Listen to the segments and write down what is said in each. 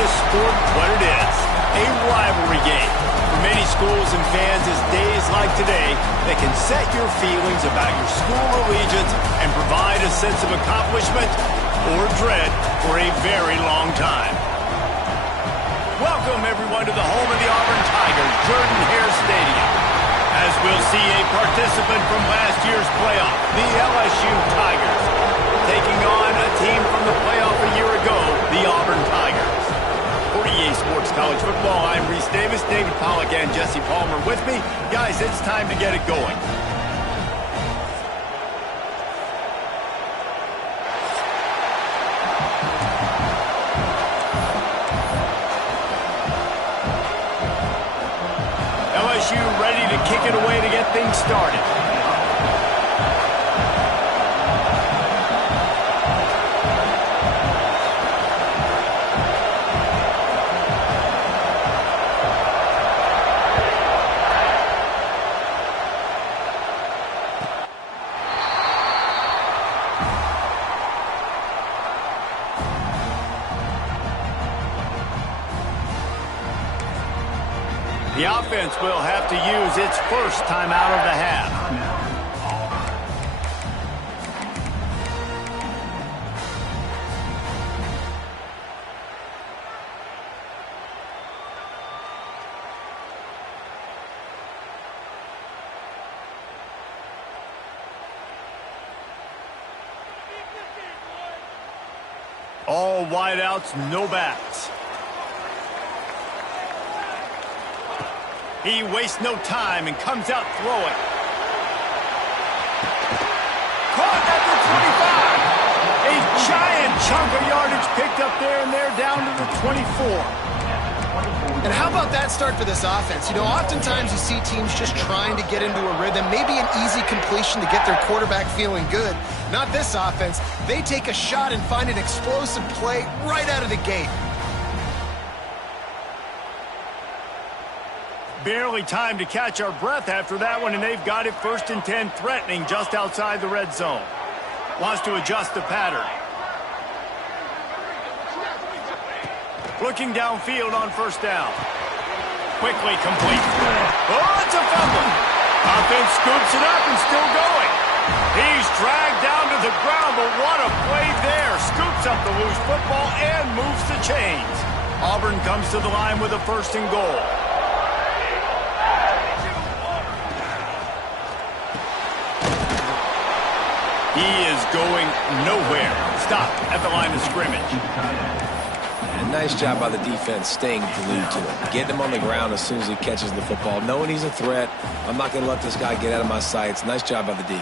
this sport what it is, a rivalry game. For many schools and fans, it's days like today that can set your feelings about your school allegiance and provide a sense of accomplishment or dread for a very long time. Welcome, everyone, to the home of the Auburn Tigers, Jordan-Hare Stadium. As we'll see a participant from last year's playoff, the LSU Tigers, taking on a team from the playoff a year ago, the Auburn Tigers. For EA Sports College Football, I'm Reese Davis, David Pollack, and Jesse Palmer with me. Guys, it's time to get it going. LSU ready to kick it away to get things started. The offense will have to use its first timeout of the half. All wideouts, no backs. He wastes no time and comes out throwing. Caught at the 25. A giant chunk of yardage picked up there, and they're down to the 24. And how about that start for this offense? You know, oftentimes you see teams just trying to get into a rhythm, maybe an easy completion to get their quarterback feeling good. Not this offense. They take a shot and find an explosive play right out of the gate. Barely time to catch our breath after that one, and they've got it 1st and 10, threatening just outside the red zone. Wants to adjust the pattern. Looking downfield on 1st down. Quickly complete. Oh, it's a fumble. Offense scoops it up and still going. He's dragged down to the ground, but what a play there. Scoops up the loose football and moves the chains. Auburn comes to the line with a 1st and goal. He is going nowhere. Stop at the line of scrimmage. And nice job by the defense staying glued to it. Getting him on the ground as soon as he catches the football. Knowing he's a threat, I'm not going to let this guy get out of my sights. Nice job by the D.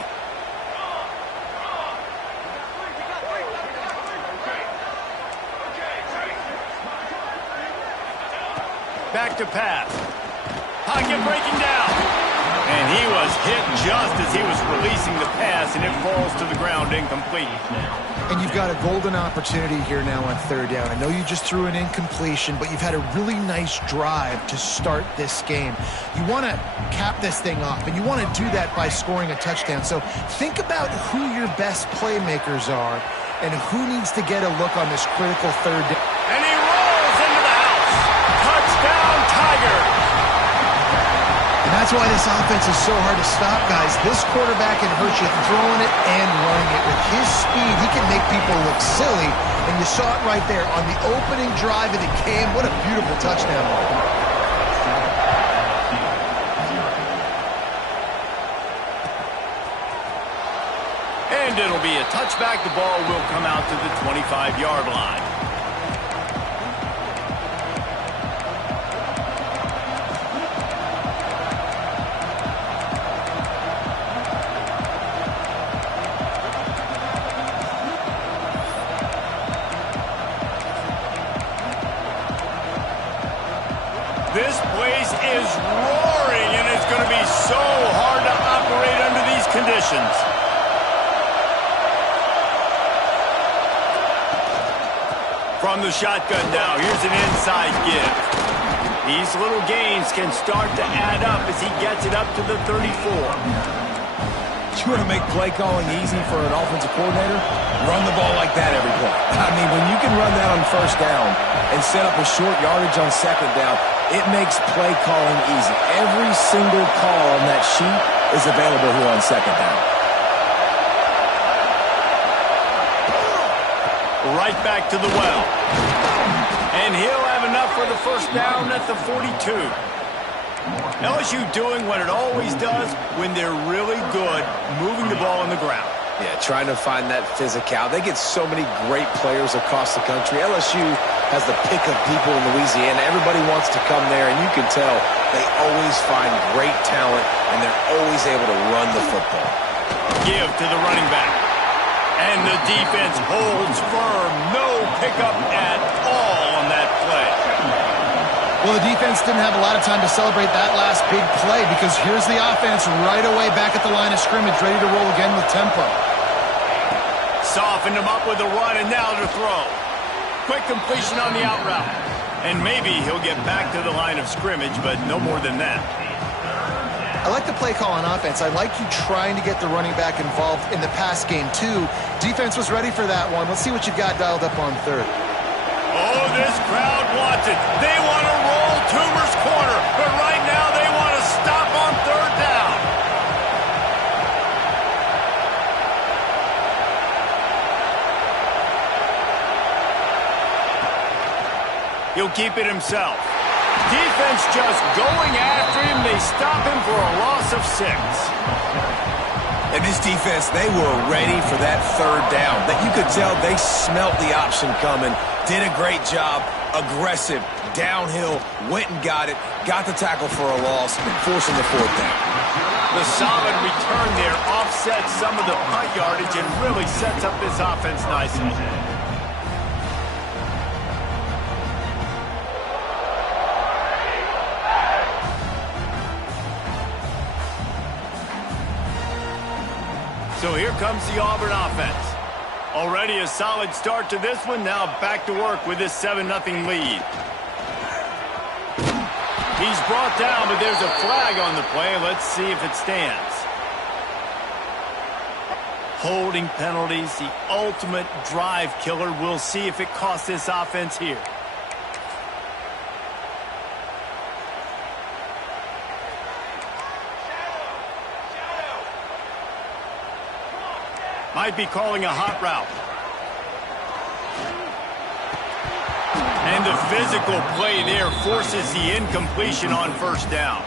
Back to pass. Pocket breaking down. And he was hit just as he was releasing the pass, and it falls to the ground incomplete. And you've got a golden opportunity here now on 3rd down. I know you just threw an incompletion, but you've had a really nice drive to start this game. You want to cap this thing off, and you want to do that by scoring a touchdown. So think about who your best playmakers are and who needs to get a look on this critical 3rd down. And he rolls into the house. Touchdown, Tigers. And that's why this offense is so hard to stop, guys. This quarterback can hurt you throwing it and running it. With his speed, he can make people look silly. And you saw it right there on the opening drive of the game. What a beautiful touchdown. And it'll be a touchback. The ball will come out to the 25-yard line. This place is roaring, and it's going to be so hard to operate under these conditions. From the shotgun now, here's an inside give. These little gains can start to add up as he gets it up to the 34. You want to make play calling easy for an offensive coordinator? Run the ball like that every play. I mean, when you can run that on first down and set up a short yardage on second down, it makes play calling easy. Every single call on that sheet is available here on second down. Right back to the well. And he'll have enough for the first down at the 42. LSU doing what it always does when they're really good, moving the ball on the ground. Yeah, trying to find that physicality. They get so many great players across the country. LSU has the pick of people in Louisiana. Everybody wants to come there, and you can tell they always find great talent, and they're always able to run the football. Give to the running back. And the defense holds firm. No pickup at all on that play. Well, the defense didn't have a lot of time to celebrate that last big play because here's the offense right away back at the line of scrimmage, ready to roll again with tempo. Softened him up with a run, and now to throw. Quick completion on the out route. And maybe he'll get back to the line of scrimmage, but no more than that. I like the play call on offense. I like you trying to get the running back involved in the pass game, too. Defense was ready for that one. Let's see what you've got dialed up on third. Oh, this crowd wants it. They want to roll Toomer's corner, but right now they want to stop on third down. He'll keep it himself. Defense just going after him. They stop him for a loss of 6. And this defense, they were ready for that third down. That you could tell they smelt the option coming. Did a great job. Aggressive. Downhill. Went and got it. Got the tackle for a loss. Forcing the fourth down. The solid return there offsets some of the punt yardage and really sets up this offense nicely. So here comes the Auburn offense. Already a solid start to this one. Now back to work with this 7-0 lead. He's brought down, but there's a flag on the play. Let's see if it stands. Holding penalties, the ultimate drive killer. We'll see if it costs this offense here. Might be calling a hot route. And the physical play there forces the incompletion on first down.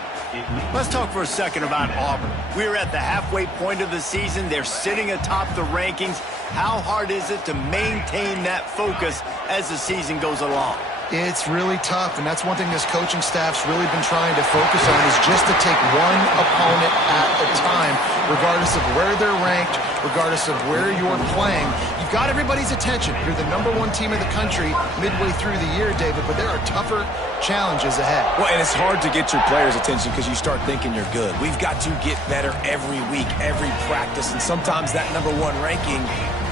Let's talk for a second about Auburn. We're at the halfway point of the season. They're sitting atop the rankings. How hard is it to maintain that focus as the season goes along? It's really tough, and that's one thing this coaching staff's really been trying to focus on is just to take one opponent at a time, regardless of where they're ranked, regardless of where you're playing. You've got everybody's attention. You're the #1 team in the country midway through the year, David, but there are tougher challenges ahead. Well, and it's hard to get your players' attention because you start thinking you're good. We've got to get better every week, every practice, and sometimes that #1 ranking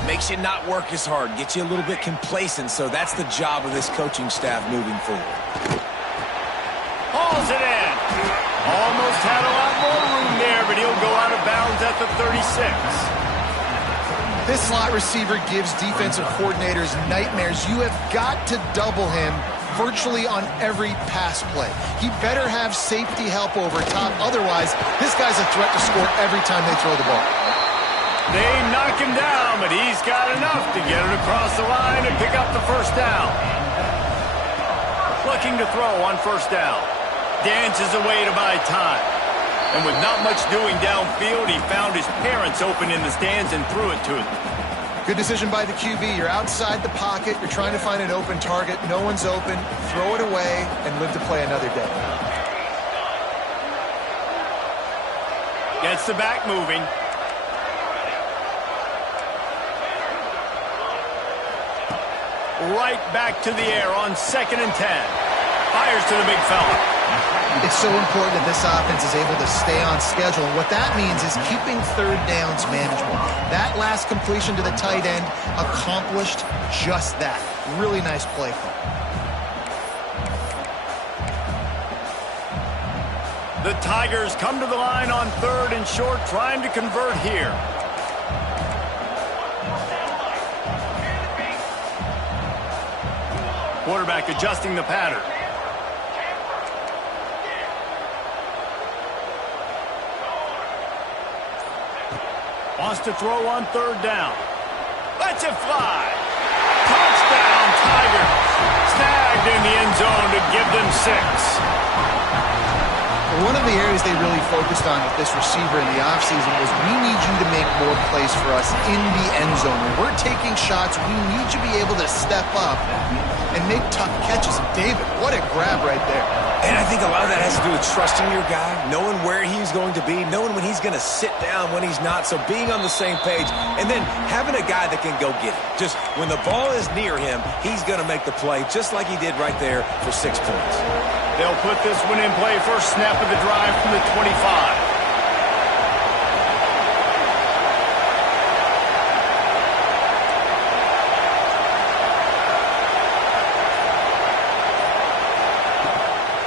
makes you not work as hard, gets you a little bit complacent, so that's the job of this coaching staff moving forward. Hauls it in. Almost had a lot more room there, but he'll go out of bounds at the 36. This slot receiver gives defensive coordinators nightmares. You have got to double him virtually on every pass play. He better have safety help over top. Otherwise, this guy's a threat to score every time they throw the ball. They knock him down, but he's got enough to get it across the line and pick up the first down. Looking to throw on first down. Dances away to buy time. And with not much doing downfield, he found his parents open in the stands and threw it to them. Good decision by the QB. You're outside the pocket. You're trying to find an open target. No one's open. Throw it away and live to play another day. Gets the back moving. Right back to the air on 2nd and 10. Fires to the big fella. It's so important that this offense is able to stay on schedule. And what that means is keeping third downs manageable. That last completion to the tight end accomplished just that. Really nice play call. The Tigers come to the line on 3rd and short, trying to convert here. Quarterback adjusting the pattern. Wants to throw on 3rd down. Lets it fly. Touchdown, Tigers. Snagged in the end zone to give them 6. One of the areas they really focused on with this receiver in the offseason was we need you to make more plays for us in the end zone. When we're taking shots, we need you to be able to step up and make tough catches. And David, what a grab right there. And I think a lot of that has to do with trusting your guy, knowing where he's going to be, knowing when he's going to sit down, when he's not. So being on the same page, and then having a guy that can go get it. Just when the ball is near him, he's going to make the play, just like he did right there for 6 points. They'll put this one in play. First snap of the drive from the 25.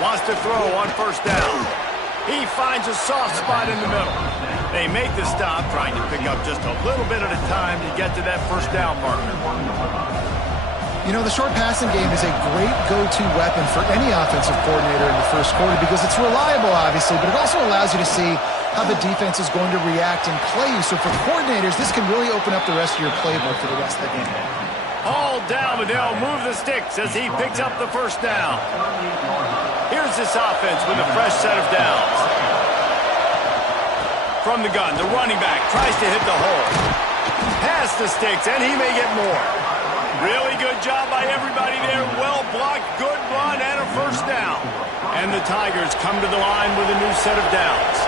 Wants to throw on 1st down. He finds a soft spot in the middle. They make the stop, trying to pick up just a little bit at a time to get to that 1st down marker. You know, the short passing game is a great go-to weapon for any offensive coordinator in the first quarter because it's reliable, obviously, but it also allows you to see how the defense is going to react and play you. So for coordinators, this can really open up the rest of your playbook for the rest of the game. All down, but they'll move the sticks as he picks up the 1st down. Here's this offense with a fresh set of downs. From the gun, the running back tries to hit the hole. Past the sticks, and he may get more. Really good job by everybody there. Well blocked, good run, and a 1st down. And the Tigers come to the line with a new set of downs.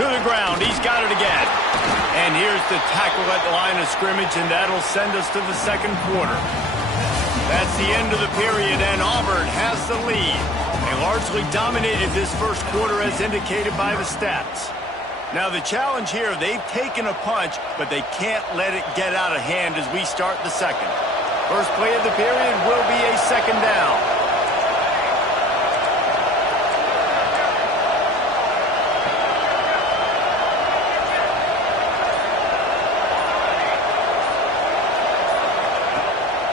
To the ground, he's got it again. And here's the tackle at the line of scrimmage, and that'll send us to the 2nd quarter. That's the end of the period, and Auburn has the lead. They largely dominated this 1st quarter as indicated by the stats. Now the challenge here, they've taken a punch, but they can't let it get out of hand as we start the 2nd. First play of the period will be a 2nd down.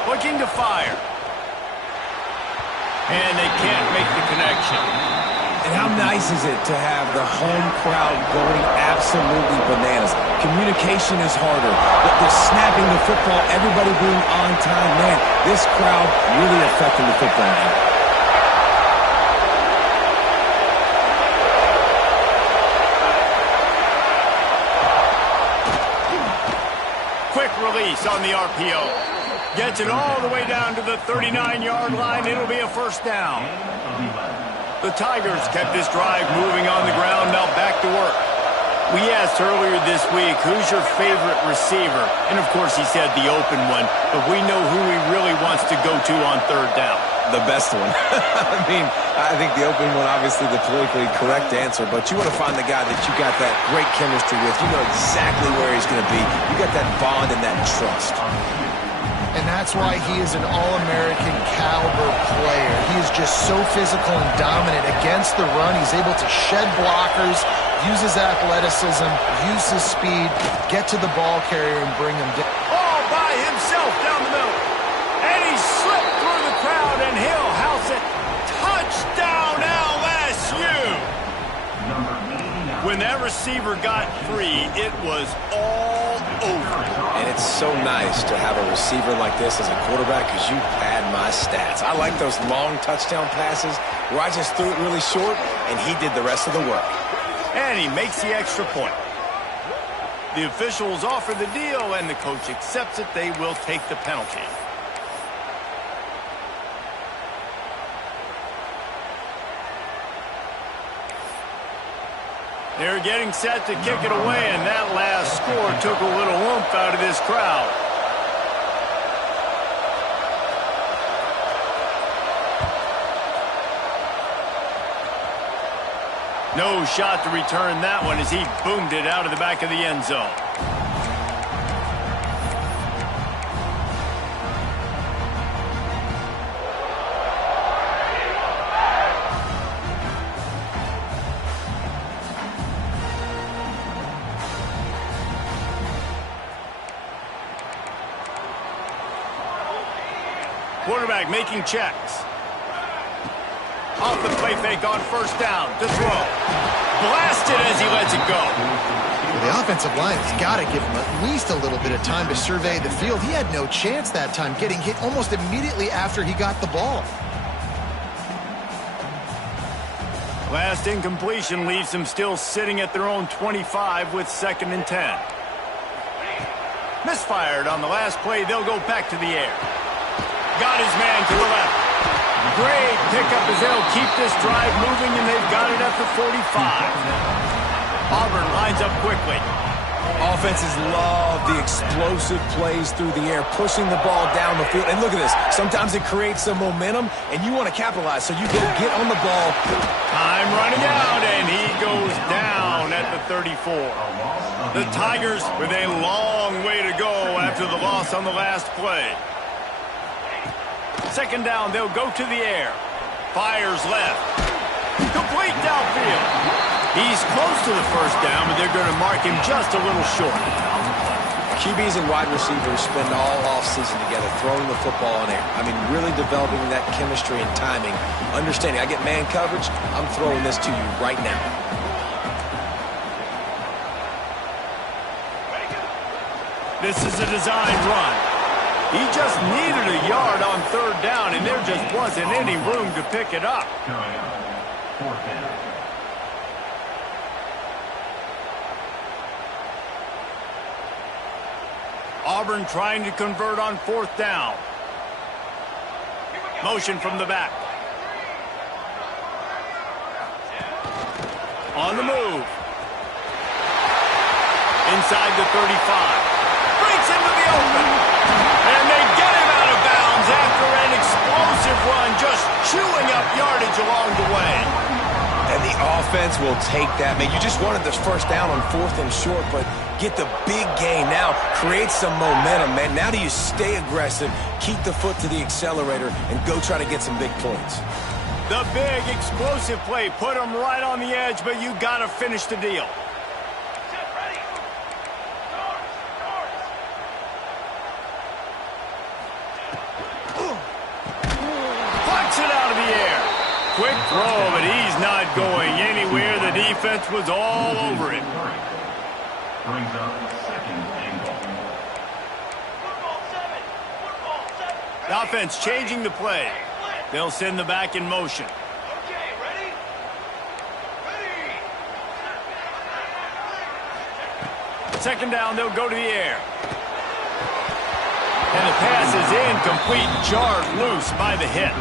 Looking to fire. And they can't make the connection. And how nice is it to have the home crowd going absolutely bananas? Communication is harder. But the snapping the football, everybody being on time, man, this crowd really affecting the football game. Quick release on the RPO. Gets it all the way down to the 39-yard line. It'll be a 1st down. The Tigers kept this drive moving on the ground. Now back to work. We asked earlier this week, who's your favorite receiver? And, of course, he said the open one. But we know who he really wants to go to on 3rd down. The best one. I mean, I think the open one, obviously the politically correct answer, but you want to find the guy that you got that great chemistry with. You know exactly where he's going to be. You got that bond and that trust. And that's why he is an all-American caliber player. He is just so physical and dominant against the run. He's able to shed blockers, use his athleticism, use his speed, get to the ball carrier and bring him down. All by himself down the middle. And he slipped through the crowd, and he'll house it. Touchdown, LSU! When that receiver got free, it was all over. And it's so nice to have a receiver like this as a quarterback because you pad my stats. I like those long touchdown passes where I just threw it really short and he did the rest of the work. And he makes the extra point. The officials offer the deal and the coach accepts it. They will take the penalty. They're getting set to kick it away, and that last score took a little oomph out of this crowd. No shot to return that one as he boomed it out of the back of the end zone. Quarterback making checks. Off the play fake on first down to throw. Blasted as he lets it go. Well, the offensive line has got to give him at least a little bit of time to survey the field. He had no chance that time, getting hit almost immediately after he got the ball. Last incompletion leaves them still sitting at their own 25 with 2nd and 10. Misfired on the last play. They'll go back to the air. Got his man to the left. Great pickup as they'll keep this drive moving, and they've got it at the 45. Auburn lines up quickly. Offenses love the explosive plays through the air, pushing the ball down the field. And look at this. Sometimes it creates some momentum, and you want to capitalize, so you go get on the ball. Time running out, and he goes down at the 34. The Tigers with a long way to go after the loss on the last play. 2nd down, they'll go to the air. Fires left. Complete downfield. He's close to the first down, but they're going to mark him just a little short. QBs and wide receivers spend all offseason together throwing the football in air. I mean, really developing that chemistry and timing. Understanding, I get man coverage, I'm throwing this to you right now. This is a design run. He just needed a yard on 3rd down, and there just wasn't any room to pick it up. Auburn trying to convert on 4th down. Motion from the back. On the move. Inside the 35. Breaks into the open. And they get him out of bounds after an explosive run, just chewing up yardage along the way. And the offense will take that. Man, you just wanted this first down on 4th and short, but get the big gain now. Create some momentum, man. Now do you stay aggressive, keep the foot to the accelerator, and go try to get some big points. The big explosive play put him right on the edge, but you got to finish the deal. Quick throw, but he's not going anywhere. The defense was all over him. Brings up 2nd and goal. The offense changing the play. They'll send the back in motion. Okay, ready? 2nd down, they'll go to the air. And the pass is incomplete, jarred loose by the hit.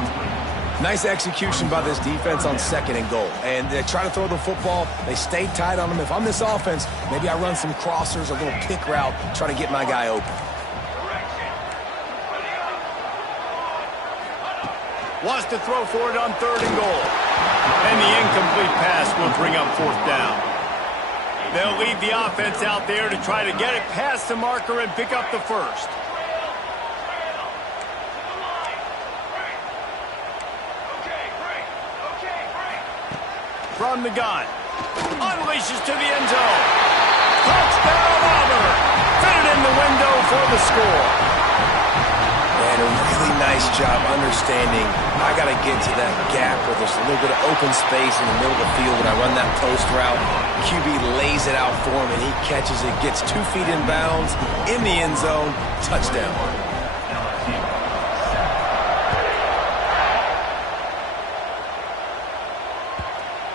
Nice execution by this defense on 2nd and goal. And they try to throw the football. They stay tight on them. If I'm this offense, maybe I run some crossers, a little pick route, try to get my guy open. Wants to throw for it on 3rd and goal. And the incomplete pass will bring up 4th down. They'll leave the offense out there to try to get it past the marker and pick up the first. From the gun. Unleashes to the end zone. Touchdown, Auburn. Fitted in the window for the score. And a really nice job understanding I got to get to that gap where there's a little bit of open space in the middle of the field when I run that post route. QB lays it out for him, and he catches it, gets 2 feet in bounds, in the end zone, touchdown.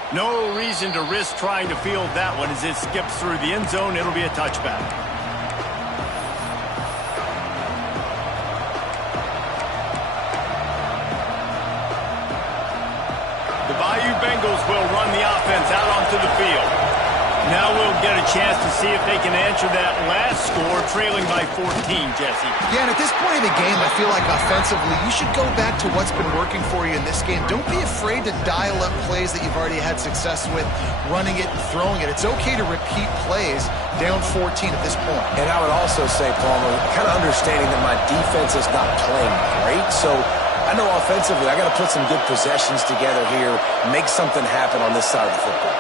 No reason to risk trying to field that one as it skips through the end zone. It'll be a touchback. The Bayou Bengals will run the offense out onto the field. Now we'll get a chance to see if they can answer that last score, trailing by 14, Jesse. Yeah, and at this point in the game, I feel like offensively, you should go back to what's been working for you in this game. Don't be afraid to dial up plays that you've already had success with, running it and throwing it. It's okay to repeat plays down 14 at this point. And I would also say, Palmer, kind of understanding that my defense is not playing great, so I know offensively I got to put some good possessions together here, make something happen on this side of the football.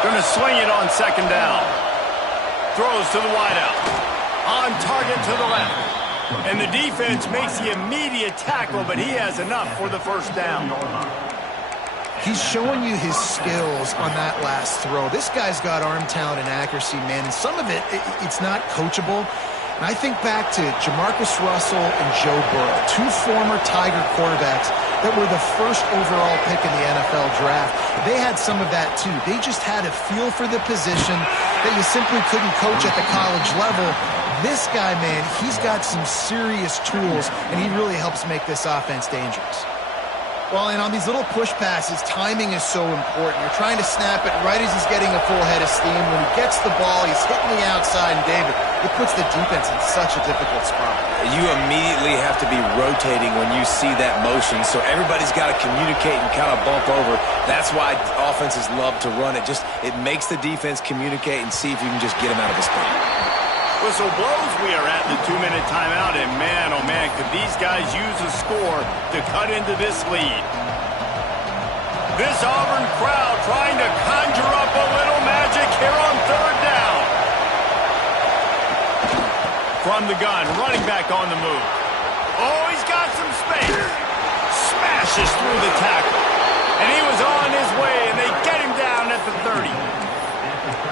Going to swing it on second down. Throws to the wideout. On target to the left. And the defense makes the immediate tackle, but he has enough for the first down. He's showing you his skills on that last throw. This guy's got arm talent and accuracy, man. And some of it's not coachable. And I think back to Jamarcus Russell and Joe Burrow, two former Tiger quarterbacks that were the first overall pick in the NFL draft. They had some of that too. They just had a feel for the position that you simply couldn't coach at the college level. This guy, man, he's got some serious tools, and he really helps make this offense dangerous. Well, and on these little push passes, timing is so important. You're trying to snap it right as he's getting a full head of steam. When he gets the ball, he's hitting the outside, and David, it puts the defense in such a difficult spot. You immediately have to be rotating when you see that motion, so everybody's got to communicate and kind of bump over. That's why offenses love to run it. It makes the defense communicate and see if you can just get him out of the spot. Whistle blows, we are at the 2-minute timeout, and man, oh man, could these guys use a score to cut into this lead. This Auburn crowd trying to conjure up a little magic here on third down. From the gun, running back on the move. Oh, he's got some space. Smashes through the tackle. And he was on his way, and they get him down at the 30.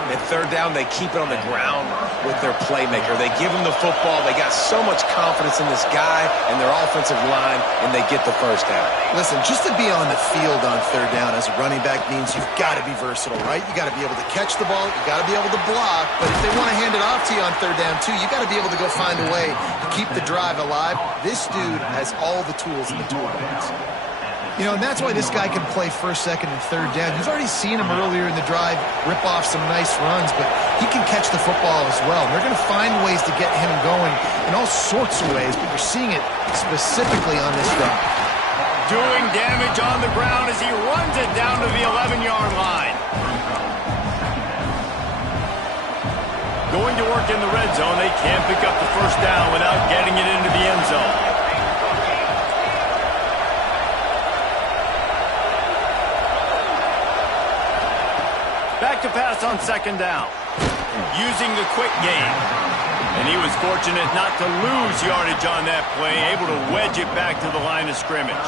At third down, they keep it on the ground with their playmaker. They give him the football. They got so much confidence in this guy and their offensive line, and they get the first down. Listen, just to be on the field on third down as a running back means you've got to be versatile, right? You got to be able to catch the ball. You got to be able to block. But if they want to hand it off to you on third down, too, you got to be able to go find a way to keep the drive alive. This dude has all the tools in the toolbox. You know, and that's why this guy can play first, second, and third down. You've already seen him earlier in the drive rip off some nice runs, but he can catch the football as well. And they're going to find ways to get him going in all sorts of ways, but you're seeing it specifically on this drive. Doing damage on the ground as he runs it down to the 11-yard line. Going to work in the red zone. They can't pick up the first down without getting it into the end zone. Back to pass on second down. Using the quick game. And he was fortunate not to lose yardage on that play, able to wedge it back to the line of scrimmage.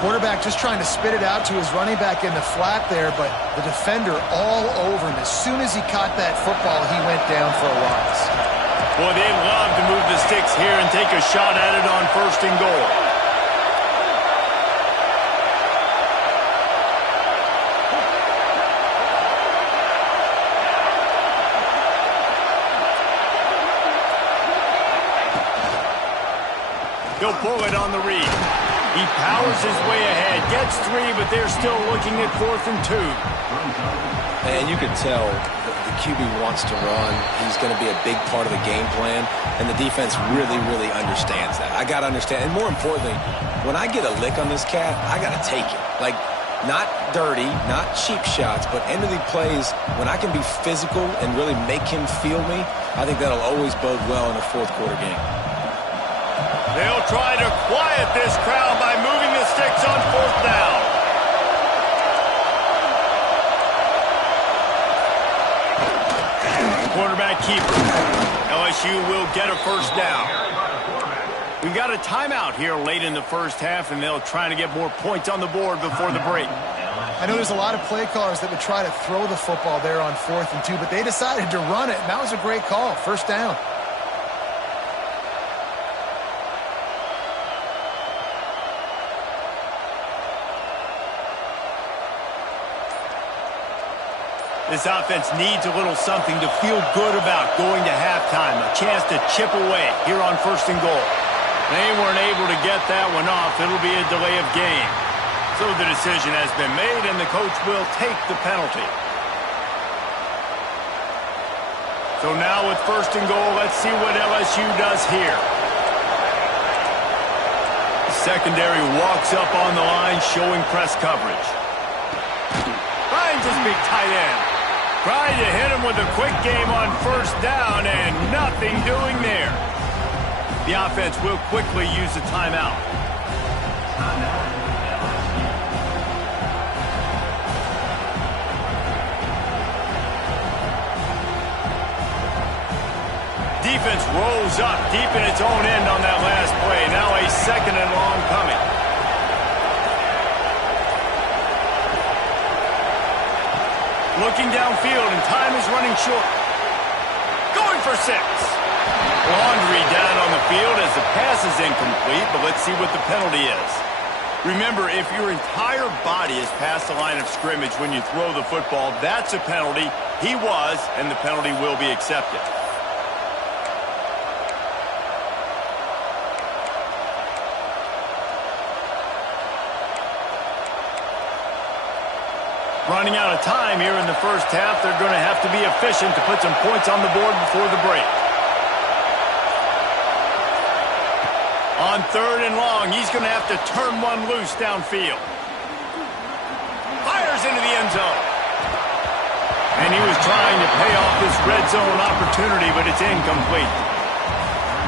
Quarterback just trying to spit it out to his running back in the flat there, but the defender all over him. As soon as he caught that football, he went down for a loss. Boy, they'd love to move the sticks here and take a shot at it on first and goal. He'll pull it on the read. He powers his way ahead, gets 3, but they're still looking at 4th and 2. And you can tell the QB wants to run. He's going to be a big part of the game plan, and the defense really, really understands that. I got to understand, and more importantly, when I get a lick on this cat, I got to take it. Like, not dirty, not cheap shots, but end of the plays, when I can be physical and really make him feel me, I think that'll always bode well in a fourth quarter game. They'll try to quiet this crowd by moving the sticks on 4th down. Quarterback keeper. LSU will get a first down. We've got a timeout here late in the first half, and they'll try to get more points on the board before the break. I know there's a lot of play callers that would try to throw the football there on 4th and 2, but they decided to run it, and that was a great call. First down. This offense needs a little something to feel good about going to halftime. A chance to chip away here on first and goal. They weren't able to get that one off. It'll be a delay of game. So the decision has been made, and the coach will take the penalty. So now with 1st and goal, let's see what LSU does here. Secondary walks up on the line, showing press coverage. Finds his big tight end. Trying to hit him with a quick game on 1st down, and nothing doing there. The offense will quickly use a timeout. Defense rolls up deep in its own end on that last play. Now a 2nd and long coming. Looking downfield, and time is running short. Going for 6. Laundry down on the field as the pass is incomplete, but let's see what the penalty is. Remember, if your entire body is past the line of scrimmage when you throw the football, that's a penalty. He was, and the penalty will be accepted. Running out of time here in the 1st half. They're going to have to be efficient to put some points on the board before the break. On 3rd and long, he's going to have to turn one loose downfield. Fires into the end zone. And he was trying to pay off this red zone opportunity, but it's incomplete.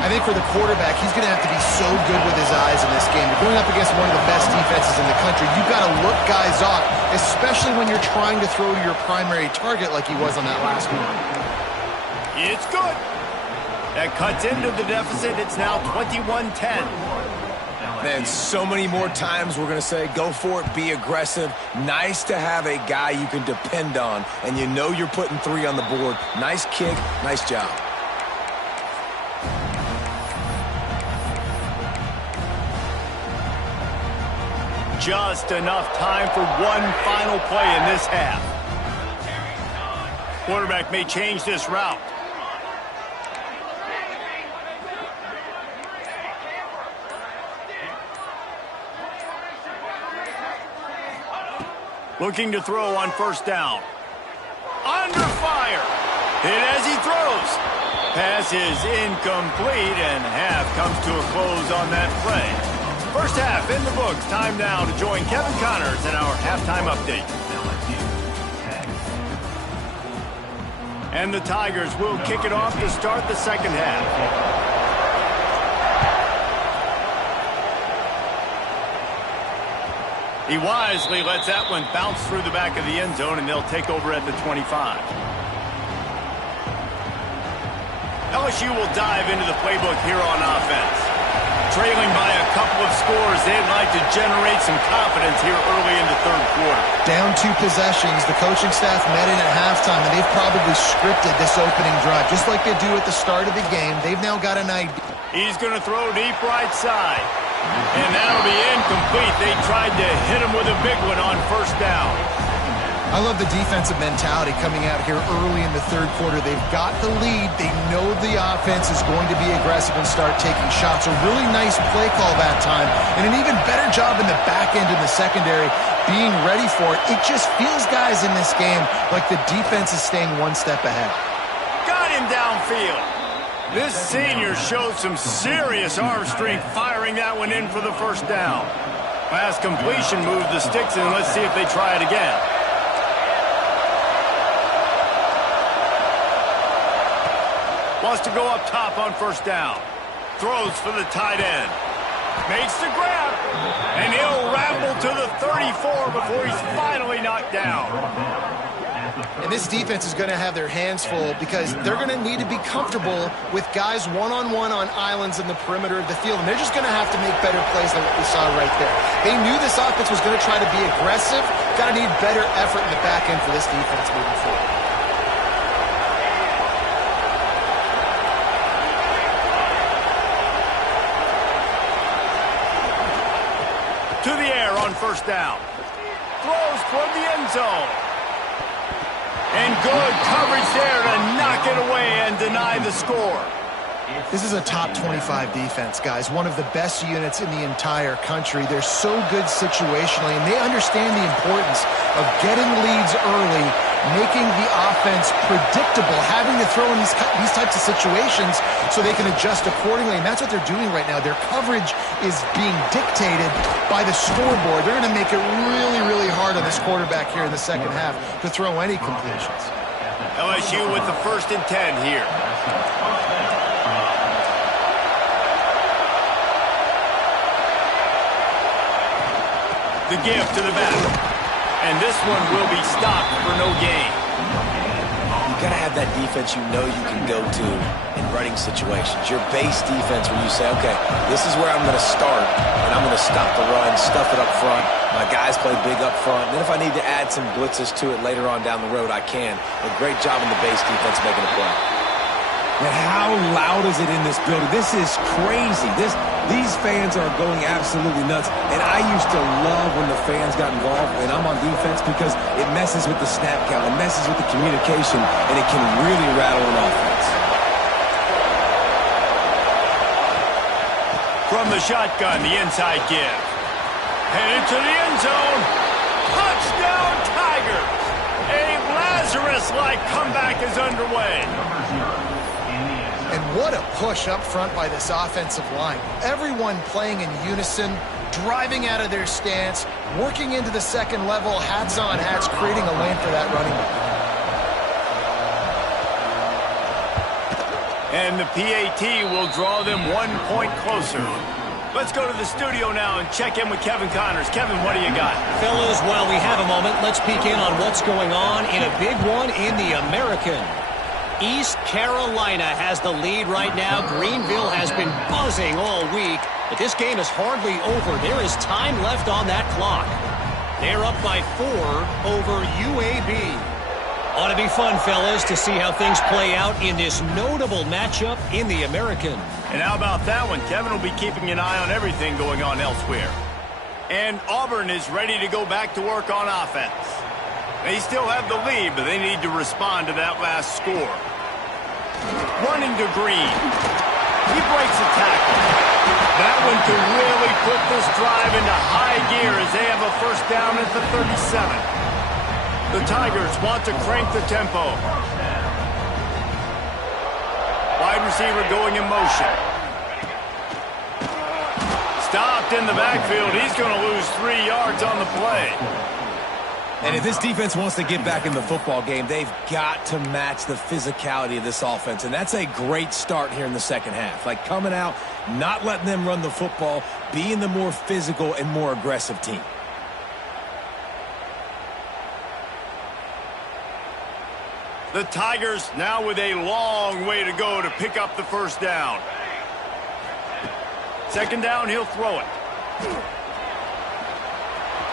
I think for the quarterback, he's going to have to be so good with his eyes in this game. You're going up against one of the best defenses in the country. You've got to look guys off, especially when you're trying to throw to your primary target like he was on that last one. It's good. That cuts into the deficit. It's now 21-10. Man, so many more times we're going to say, go for it, be aggressive. Nice to have a guy you can depend on, and you know you're putting 3 on the board. Nice kick, nice job. Just enough time for one final play in this half. Quarterback may change this route. Looking to throw on 1st down. Under fire. Hit as he throws. Pass is incomplete, and half comes to a close on that play. 1st half in the books. Time now to join Kevin Connors in our halftime update. And the Tigers will kick it off to start the 2nd half. He wisely lets that one bounce through the back of the end zone, and they'll take over at the 25. LSU will dive into the playbook here on offense. Trailing by a couple of scores, they'd like to generate some confidence here early in the 3rd quarter. Down 2 possessions, the coaching staff met in at halftime, and they've probably scripted this opening drive. Just like they do at the start of the game, they've now got an idea. He's going to throw deep right side. And that'll be incomplete. They tried to hit him with a big one on 1st down. I love the defensive mentality coming out here early in the 3rd quarter. They've got the lead. They know the offense is going to be aggressive and start taking shots. A really nice play call that time, and an even better job in the back end in the secondary being ready for it. It just feels, guys, in this game like the defense is staying one step ahead. Got him downfield. This senior showed some serious arm strength firing that one in for the 1st down. Pass completion moved the sticks, and let's see if they try it again. Wants to go up top on 1st down. Throws for the tight end. Makes the grab. And he'll ramble to the 34 before he's finally knocked down. And this defense is going to have their hands full because they're going to need to be comfortable with guys one-on-one on islands in the perimeter of the field. And they're just going to have to make better plays than what we saw right there. They knew this offense was going to try to be aggressive. Got to need better effort in the back end for this defense moving forward. To the air on 1st down. Throws toward the end zone. And good coverage there to knock it away and deny the score. This is a top 25 defense, guys. One of the best units in the entire country. They're so good situationally, and they understand the importance of getting leads early, making the offense predictable, having to throw in these types of situations so they can adjust accordingly. And that's what they're doing right now. Their coverage is being dictated by the scoreboard. They're going to make it really, really hard on this quarterback here in the second half to throw any completions. LSU with the 1st and 10 here. The give to the back. And this one will be stopped for no gain. You got to have that defense you know you can go to in running situations. Your base defense where you say, okay, this is where I'm going to start, and I'm going to stop the run, stuff it up front. My guys play big up front. And then if I need to add some blitzes to it later on down the road, I can. A great job in the base defense making a play. And how loud is it in this building? This is crazy. These fans are going absolutely nuts. And I used to love when the fans got involved, and I'm on defense, because it messes with the snap count, it messes with the communication, and it can really rattle an offense. From the shotgun, the inside give. Headed to the end zone. Touchdown, Tigers! A Lazarus-like comeback is underway. And what a push up front by this offensive line. Everyone playing in unison, driving out of their stance, working into the second level, hats on hats, creating a lane for that running back. And the PAT will draw them 1 point closer. Let's go to the studio now and check in with Kevin Connors. Kevin, what do you got? Fellas, while we have a moment, let's peek in on what's going on in a big one in the American. East Carolina has the lead right now. Greenville has been buzzing all week, but this game is hardly over. There is time left on that clock. They're up by 4 over UAB. Ought to be fun, fellas, to see how things play out in this notable matchup in the American. And how about that one? Kevin will be keeping an eye on everything going on elsewhere. And Auburn is ready to go back to work on offense. They still have the lead, but they need to respond to that last score. Running to Green. He breaks a tackle. That one could really put this drive into high gear as they have a 1st down at the 37. The Tigers want to crank the tempo. Wide receiver going in motion. Stopped in the backfield. He's going to lose 3 yards on the play. And if this defense wants to get back in the football game, they've got to match the physicality of this offense. And that's a great start here in the second half. Like coming out, not letting them run the football, being the more physical and more aggressive team. The Tigers now with a long way to go to pick up the 1st down. 2nd down, he'll throw it.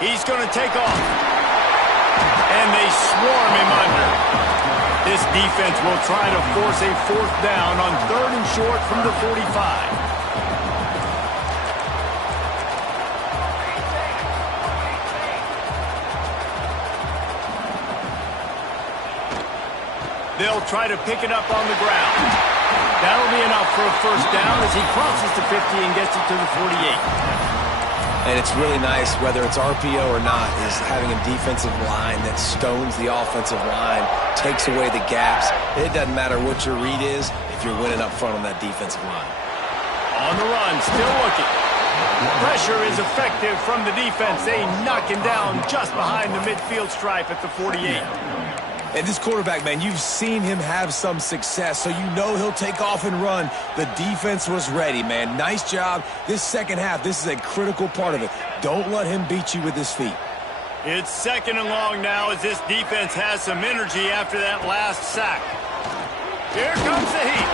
He's going to take off. And they swarm him under. This defense will try to force a 4th down on 3rd and short from the 45. They'll try to pick it up on the ground. That'll be enough for a 1st down as he crosses the 50 and gets it to the 48. And it's really nice, whether it's RPO or not, is having a defensive line that stones the offensive line, takes away the gaps. It doesn't matter what your read is if you're winning up front on that defensive line. On the run, still looking. Pressure is effective from the defense. They knock him down just behind the midfield stripe at the 48. And this quarterback, man, you've seen him have some success, so you know he'll take off and run. The defense was ready, man. Nice job. This second half, this is a critical part of it. Don't let him beat you with his feet. It's 2nd and long now as this defense has some energy after that last sack. Here comes the heat.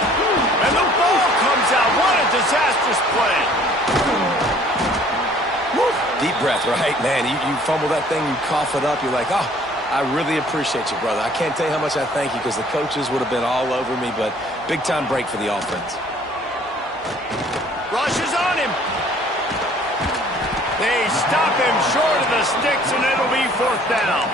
And the ball comes out. What a disastrous play. Woo. Deep breath, right? Man, you fumble that thing, you cough it up, you're like, oh, I really appreciate you, brother. I can't tell you how much I thank you, because the coaches would have been all over me, but big-time break for the offense. Rush is on him. They stop him short of the sticks, and it'll be 4th down.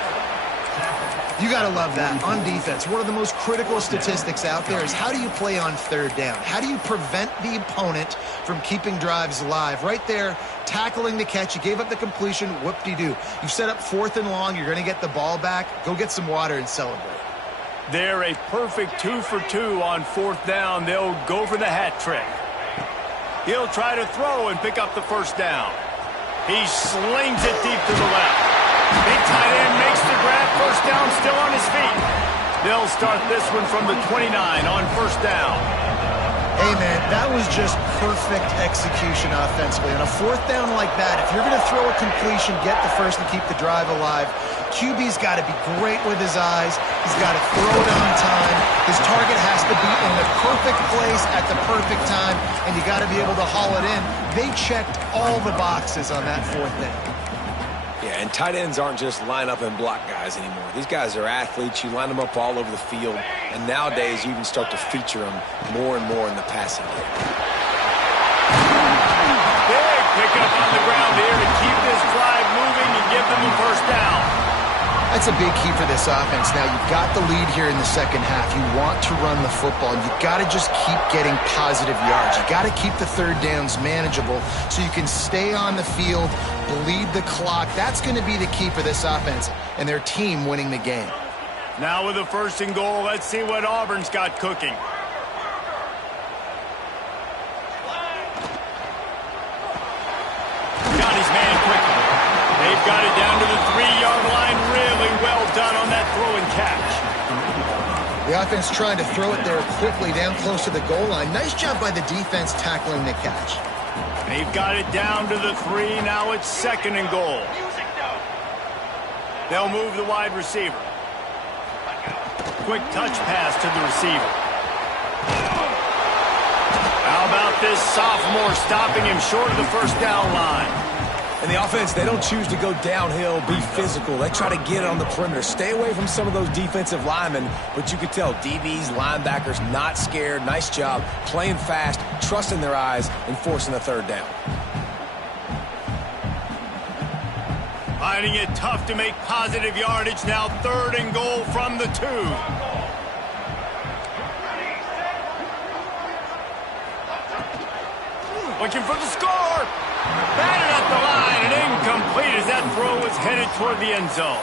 You got to love that. On defense, one of the most critical statistics out there is how do you play on third down? How do you prevent the opponent from keeping drives alive? Right there, tackling the catch. You gave up the completion. Whoop-de-doo. You set up 4th and long. You're going to get the ball back. Go get some water and celebrate. They're a perfect 2 for 2 on 4th down. They'll go for the hat trick. He'll try to throw and pick up the first down. He slings it deep to the left. Big tight end makes the grab. First down, still on his feet. They'll start this one from the 29 on 1st down. Hey, man, that was just perfect execution offensively. On a 4th down like that, if you're going to throw a completion, get the first and keep the drive alive. QB's got to be great with his eyes. He's got to throw it on time. His target has to be in the perfect place at the perfect time, and you got to be able to haul it in. They checked all the boxes on that 4th down. Yeah, and tight ends aren't just line up and block guys anymore. These guys are athletes. You line them up all over the field, and nowadays you even start to feature them more and more in the passing game. Big pickup on the ground here to keep this drive moving and give them a first down. That's a big key for this offense. Now, you've got the lead here in the second half. You want to run the football. You've got to just keep getting positive yards. You've got to keep the third downs manageable so you can stay on the field, bleed the clock. That's going to be the key for this offense and their team winning the game. Now with a 1st and goal, let's see what Auburn's got cooking. Got his man quickly. They've got it down to the 3-yard line. Really well done on that throw and catch. The offense trying to throw it there quickly down close to the goal line. Nice job by the defense tackling the catch. They've got it down to the 3. Now it's 2nd and goal. They'll move the wide receiver. Quick touch pass to the receiver. How about this sophomore stopping him short of the 1st down line? And the offense, they don't choose to go downhill, be physical. They try to get it on the perimeter. Stay away from some of those defensive linemen, but you could tell DBs, linebackers, not scared. Nice job playing fast, trusting their eyes, and forcing the 3rd down. Finding it tough to make positive yardage. Now 3rd and goal from the 2. Looking for the score. Batted at the line and incomplete as that throw was headed toward the end zone.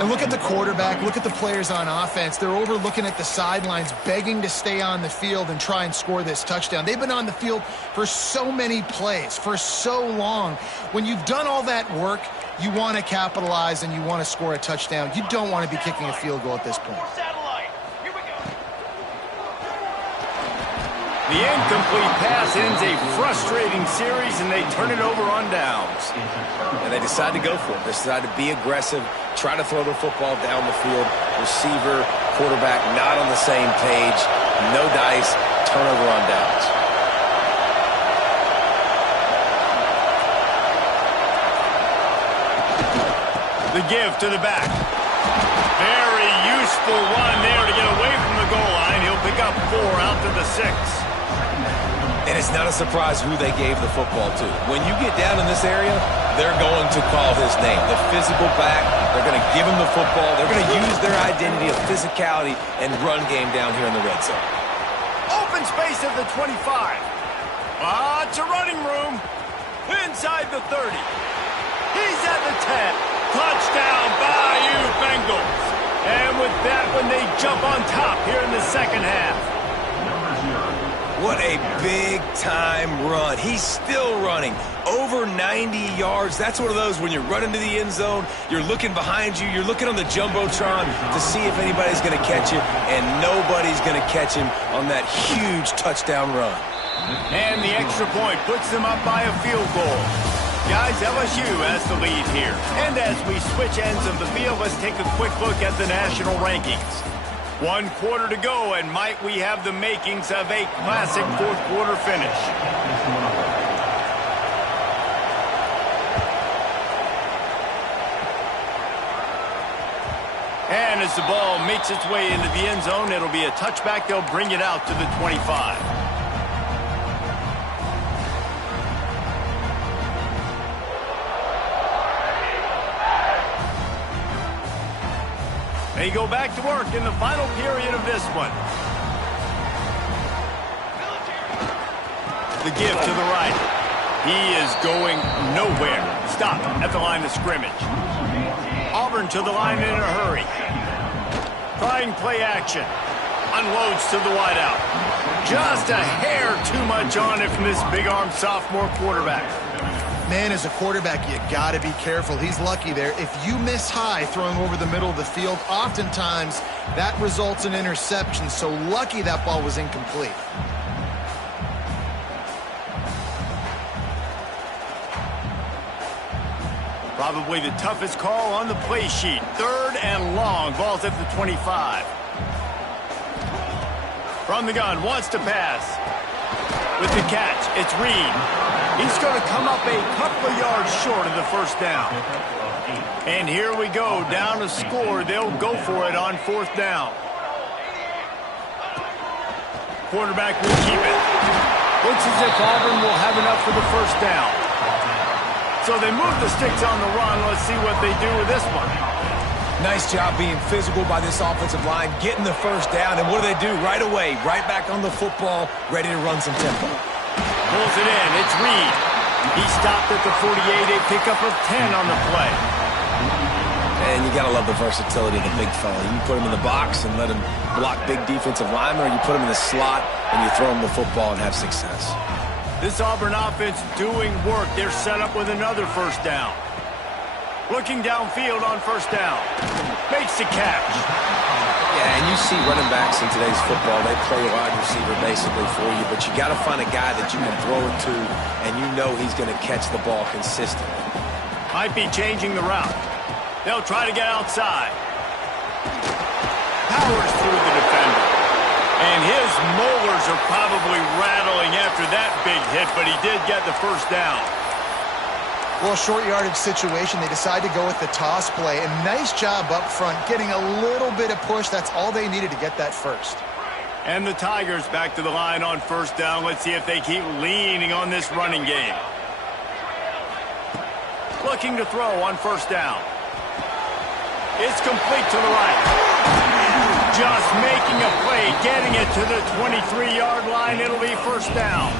And look at the quarterback. Look at the players on offense. They're overlooking at the sidelines, begging to stay on the field and try and score this touchdown. They've been on the field for so many plays, for so long. When you've done all that work, you want to capitalize and you want to score a touchdown. You don't want to be kicking a field goal at this point. The incomplete pass ends a frustrating series, and they turn it over on downs. And they decide to go for it. They decide to be aggressive, try to throw the football down the field. Receiver, quarterback not on the same page. No dice, turnover on downs. The give to the back. Very useful run there to get away from the goal line. He'll pick up 4 out to the 6. And it's not a surprise who they gave the football to. When you get down in this area, they're going to call his name. The physical back, they're going to give him the football. They're going to use their identity of physicality and run game down here in the red zone. Open space at the 25. Lots of running room. Inside the 30. He's at the 10. Touchdown, Bayou Bengals. And with that one, they jump on top here in the second half. What a big-time run. He's still running. Over 90 yards. That's one of those when you're running to the end zone, you're looking behind you, you're looking on the Jumbotron to see if anybody's going to catch you, and nobody's going to catch him on that huge touchdown run. And the extra point puts them up by a field goal. Guys, LSU has the lead here. And as we switch ends of the field, let's take a quick look at the national rankings. 1 quarter to go, and might we have the makings of a classic fourth-quarter finish. And as the ball makes its way into the end zone, it'll be a touchback. They'll bring it out to the 25. They go back to work in the final period of this one. The give to the right. He is going nowhere. Stop at the line of scrimmage. Auburn to the line in a hurry. Trying play action. Unloads to the wideout. Just a hair too much on it from this big-arm sophomore quarterback. Man, as a quarterback, you got to be careful. He's lucky there. If you miss high throwing over the middle of the field, oftentimes that results in interception. So lucky that ball was incomplete. Probably the toughest call on the play sheet. 3rd and long. Ball's at the 25. From the gun, wants to pass. With the catch, it's Reed. He's going to come up a couple of yards short of the first down. And here we go, down to score. They'll go for it on 4th down. Quarterback will keep it. Looks as if Auburn will have enough for the first down. So they move the sticks on the run. Let's see what they do with this one. Nice job being physical by this offensive line, getting the first down. And what do they do right away? Right back on the football, ready to run some tempo. Pulls it in. It's Reed. He stopped at the 48, a pickup of 10 on the play. And you got to love the versatility of the big fella. You can put him in the box and let him block big defensive linemen, or you put him in the slot and you throw him the football and have success. This Auburn offense doing work. They're set up with another first down. Looking downfield on first down. Makes the catch. Yeah, and you see running backs in today's football, they play wide receiver basically for you, but you got to find a guy that you can throw it to, and you know he's going to catch the ball consistently. Might be changing the route. They'll try to get outside. Powers through the defender. And his molars are probably rattling after that big hit, but he did get the first down. Well, short yardage situation, they decide to go with the toss play. And nice job up front, getting a little bit of push. That's all they needed to get that first. And the Tigers back to the line on first down. Let's see if they keep leaning on this running game. Looking to throw on first down. It's complete to the right. Just making a play, getting it to the 23-yard line. It'll be first down.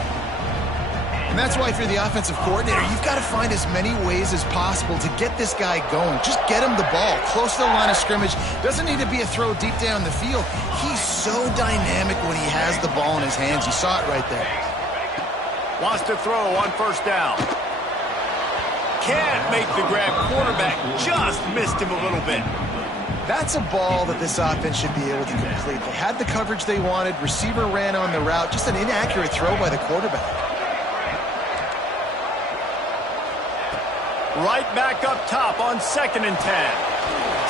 And that's why if you're the offensive coordinator, you've got to find as many ways as possible to get this guy going. Just get him the ball close to the line of scrimmage. Doesn't need to be a throw deep down the field. He's so dynamic when he has the ball in his hands. You saw it right there. Wants to throw on first down. Can't make the grab. Quarterback just missed him a little bit. That's a ball that this offense should be able to complete. They had the coverage they wanted. Receiver ran on the route. Just an inaccurate throw by the quarterback. Right back up top on 2nd and 10.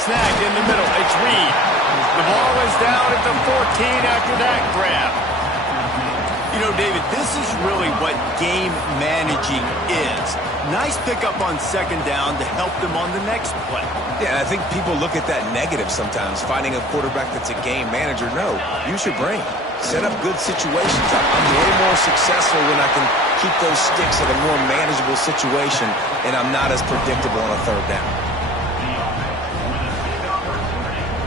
Snagged in the middle. It's Reed. The ball is down at the 14 after that grab. You know, David, this is really what game managing is. Nice pickup on 2nd down to help them on the next play. Yeah, I think people look at that negative sometimes, finding a quarterback that's a game manager. No, use your brain. Set up good situations. I'm way more successful when I can keep those sticks at a more manageable situation, and I'm not as predictable on a 3rd down.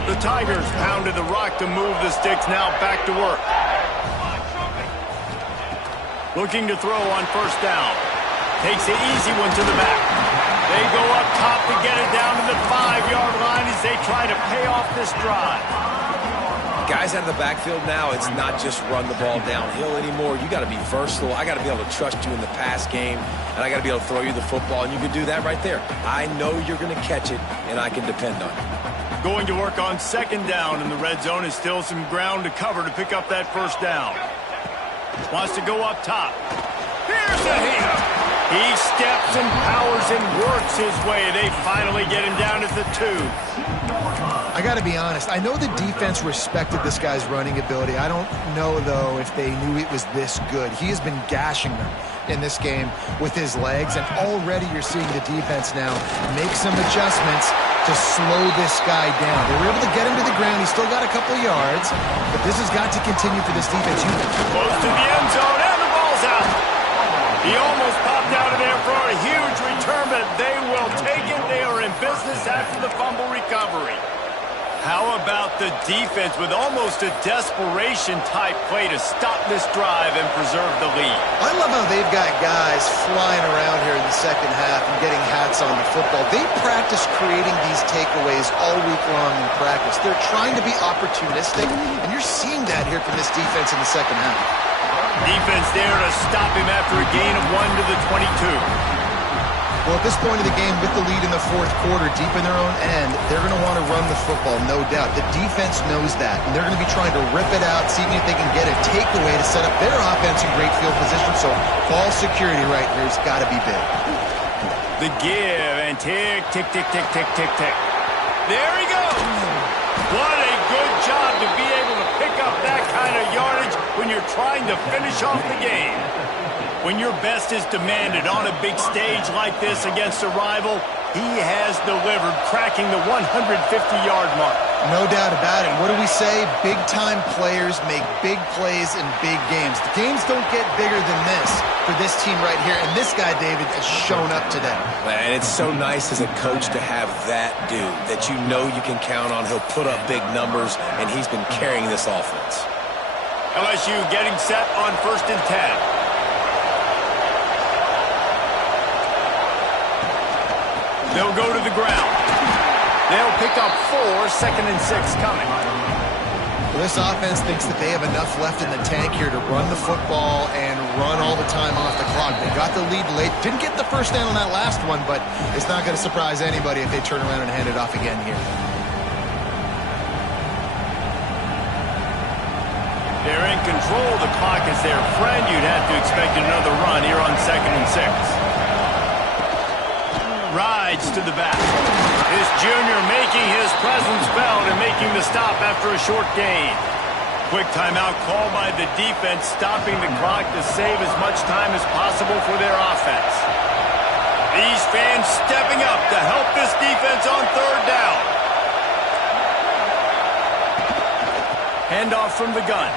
The Tigers pounded the rock to move the sticks. Now back to work. Looking to throw on first down. Takes the easy one to the back. They go up top to get it down to the 5-yard line as they try to pay off this drive. Guys out of the backfield now, it's not just run the ball downhill anymore. You got to be versatile. I got to be able to trust you in the pass game, and I got to be able to throw you the football, and you can do that right there. I know you're going to catch it, and I can depend on it. Going to work on 2nd down, and the red zone is still some ground to cover to pick up that first down. Wants to go up top. Here's the hit. He steps and powers and works his way. They finally get him down at the 2. I got to be honest. I know the defense respected this guy's running ability. I don't know, though, if they knew it was this good. He has been gashing them in this game with his legs, and already you're seeing the defense now make some adjustments to slow this guy down. They were able to get him to the ground. He's still got a couple yards, but this has got to continue for this defense. Close to the end zone, and the ball's out. He almost popped out of there for a huge return, but they will take it. They are in business after the fumble recovery. How about the defense with almost a desperation-type play to stop this drive and preserve the lead? I love how they've got guys flying around here in the second half and getting hats on the football. They practice creating these takeaways all week long in practice. They're trying to be opportunistic, and you're seeing that here from this defense in the second half. Defense there to stop him after a gain of 1 to the 22. Well, at this point of the game, with the lead in the fourth quarter, deep in their own end, they're going to want to run the football, no doubt. The defense knows that, and they're going to be trying to rip it out, seeing if they can get a takeaway to set up their offense in great field position. So ball security right here has got to be big. The give, and tick, tick, tick, tick, tick, tick, tick. There he goes. What a good job to be able to pick up that kind of yardage when you're trying to finish off the game. When your best is demanded on a big stage like this against a rival, he has delivered, cracking the 150-yard mark. No doubt about it. What do we say? Big-time players make big plays in big games. The games don't get bigger than this for this team right here, and this guy, David, has shown up today. And it's so nice as a coach to have that dude that you know you can count on. He'll put up big numbers, and he's been carrying this offense. LSU getting set on 1st and 10. They'll go to the ground. They'll pick up 4, 2nd and 6 coming. Well, this offense thinks that they have enough left in the tank here to run the football and run all the time off the clock. They got the lead late. Didn't get the first down on that last one, but it's not going to surprise anybody if they turn around and hand it off again here. They're in control. The clock is their friend. You'd have to expect another run here on 2nd and 6. Rides to the back. This junior making his presence felt and making the stop after a short gain. Quick timeout call by the defense, stopping the clock to save as much time as possible for their offense. These fans stepping up to help this defense on 3rd down. Handoff from the gun.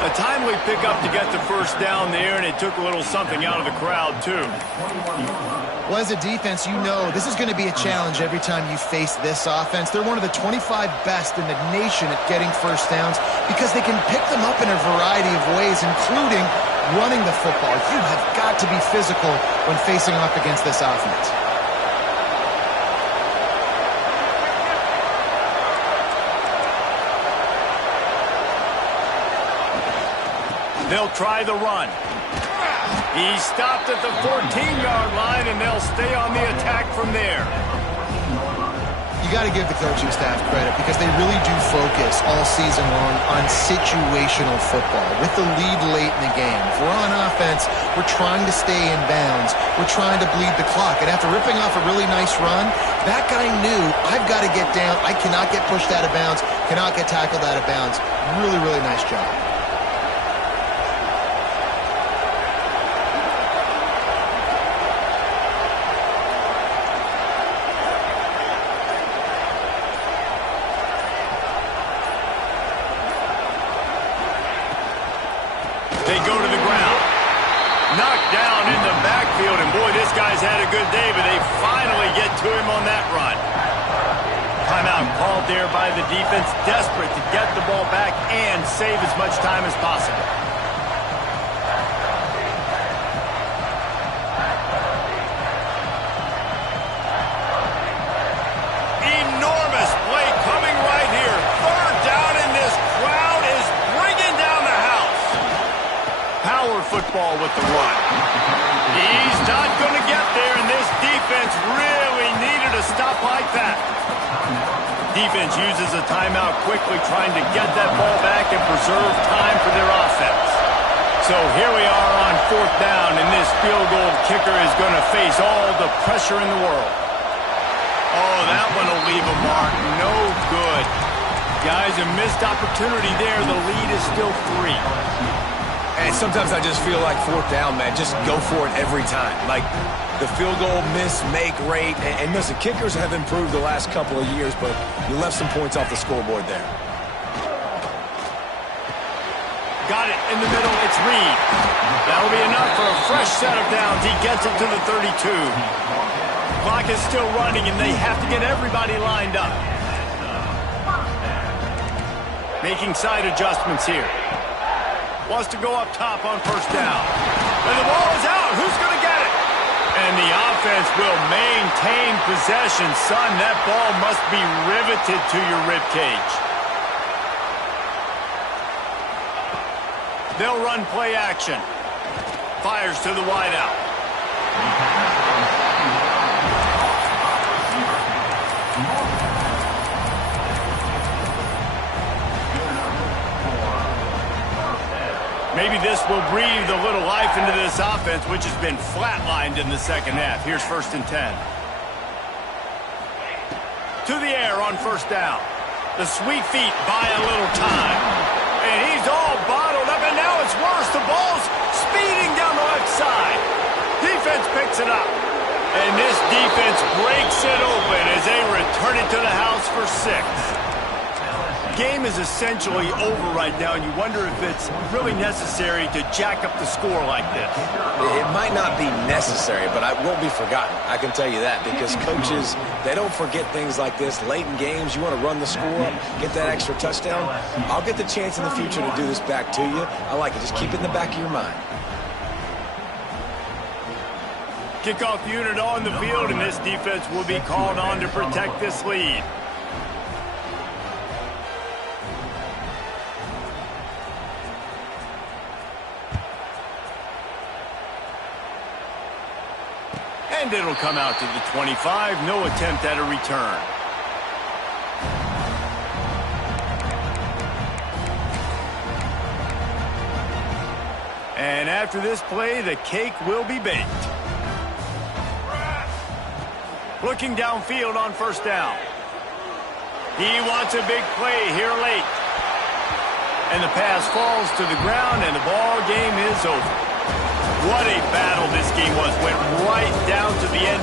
A timely pickup to get the first down there, and it took a little something out of the crowd, too. Well, as a defense, you know this is going to be a challenge every time you face this offense. They're one of the 25 best in the nation at getting first downs because they can pick them up in a variety of ways, including running the football. You have got to be physical when facing off against this offense. They'll try the run. He stopped at the 14-yard line, and they'll stay on the attack from there. You got to give the coaching staff credit because they really do focus all season long on situational football with the lead late in the game. If we're on offense, we're trying to stay in bounds. We're trying to bleed the clock. And after ripping off a really nice run, that guy knew, I've got to get down. I cannot get pushed out of bounds, cannot get tackled out of bounds. Really, really nice job. They go to the ground. Knocked down in the backfield, and boy, this guy's had a good day, but they finally get to him on that run. Timeout called there by the defense, desperate to get the ball back and save as much time as possible. Enormous play coming right here. 3rd down, and this crowd is bringing down the house. Power football with the run. He's not going to get there, and this defense really needed a stop like that. Defense uses a timeout quickly, trying to get that ball back and preserve time for their offense. So here we are on 4th down, and this field goal kicker is going to face all the pressure in the world. Oh, that one will leave a mark. No good. Guys, a missed opportunity there. The lead is still 3. And sometimes I just feel like 4th down, man, just go for it every time. Like the field goal miss-make rate. And listen, kickers have improved the last couple of years, but you left some points off the scoreboard there. Got it in the middle. It's Reed. That'll be enough for a fresh set of downs. He gets it to the 32. Clock is still running, and they have to get everybody lined up. Making side adjustments here. Wants to go up top on first down. And the ball is out. Who's going to get it? And the offense will maintain possession. Son, that ball must be riveted to your ribcage. They'll run play action. Fires to the wideout. Maybe this will breathe a little life into this offense, which has been flatlined in the second half. Here's 1st and 10. To the air on first down. The sweet feet buy a little time. And he's all bottled up, and now it's worse. The ball's speeding down the left side. Defense picks it up. And this defense breaks it open as they return it to the house for 6. Game is essentially over right now, and you wonder if it's really necessary to jack up the score like this. It might not be necessary, but it won't be forgotten. I can tell you that, because coaches, they don't forget things like this. Late in games, you want to run the score up, get that extra touchdown. I'll get the chance in the future to do this back to you. I like it. Just keep it in the back of your mind. Kickoff unit on the field, and this defense will be called on to protect this lead. And it'll come out to the 25. No attempt at a return. And after this play, the cake will be baked. Looking downfield on first down. He wants a big play here late. And the pass falls to the ground, and the ball game is over. What a battle this game was. Went right down to the end.